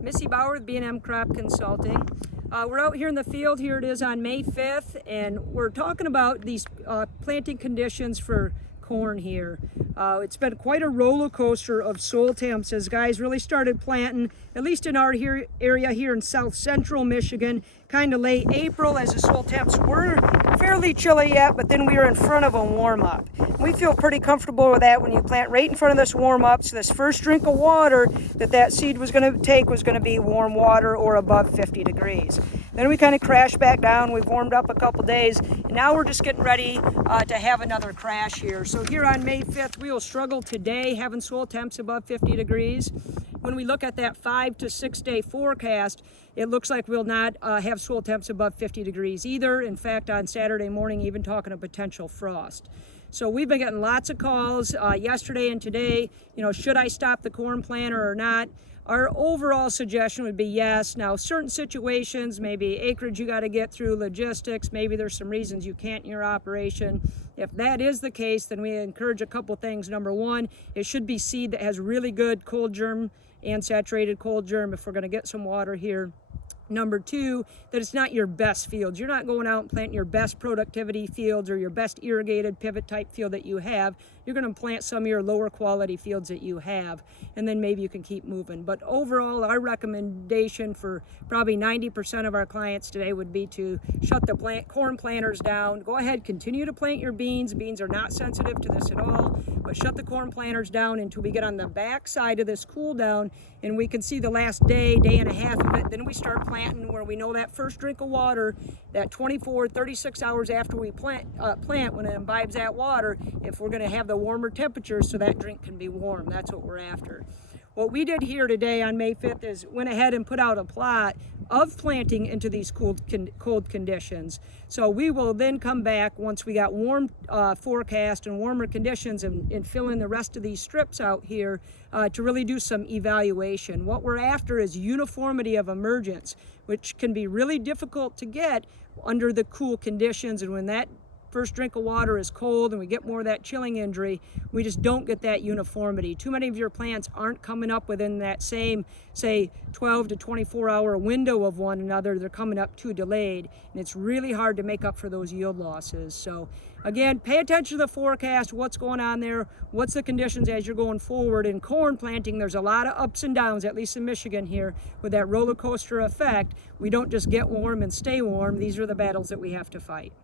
Missy Bauer with B&M Crop Consulting. We're out here in the field. Here it is on May 5th, and we're talking about these planting conditions for corn here. It's been quite a roller coaster of soil temps as guys really started planting, at least in our area here in south central Michigan, kind of late April, as the soil temps were fairly chilly yet, but then we were in front of a warm up. We feel pretty comfortable with that when you plant right in front of this warm up. So this first drink of water that seed was going to take was going to be warm water or above 50 degrees. Then we kind of crashed back down. We've warmed up a couple days, and now we're just getting ready to have another crash here. So here on May 5th, we will struggle today having soil temps above 50 degrees. When we look at that 5 to 6 day forecast, it looks like we'll not have soil temps above 50 degrees either. In fact, on Saturday morning, even talking of potential frost. So we've been getting lots of calls yesterday and today, should I stop the corn planter or not? Our overall suggestion would be yes. Now, certain situations, maybe acreage you got to get through, logistics, maybe there's some reasons you can't in your operation. If that is the case, then we encourage a couple things. Number one, it should be seed that has really good cold germ and saturated cold germ if we're going to get some water here. Number two, that it's not your best fields. You're not going out and planting your best productivity fields or your best irrigated pivot type field that you have. You're going to plant some of your lower quality fields that you have, and then maybe you can keep moving. But overall, our recommendation for probably 90% of our clients today would be to shut the corn planters down. Go ahead, continue to plant your beans. Beans are not sensitive to this at all, but shut the corn planters down until we get on the back side of this cool down and we can see the last day and a half of it. Then we start planting where we know that first drink of water, that 24, 36 hours after we plant when it imbibes that water, if we're going to have the warmer temperatures so that drink can be warm. That's what we're after. What we did here today on May 5th is went ahead and put out a plot of planting into these cold conditions. So we will then come back once we got warm forecast and warmer conditions and fill in the rest of these strips out here to really do some evaluation. What we're after is uniformity of emergence, which can be really difficult to get under the cool conditions, and when that first drink of water is cold and we get more of that chilling injury, we just don't get that uniformity. Too many of your plants aren't coming up within that same, say, 12 to 24 hour window of one another. They're coming up too delayed, and it's really hard to make up for those yield losses. So again, pay attention to the forecast, what's going on there, what's the conditions as you're going forward. In corn planting, there's a lot of ups and downs, at least in Michigan here, with that roller coaster effect. We don't just get warm and stay warm. These are the battles that we have to fight.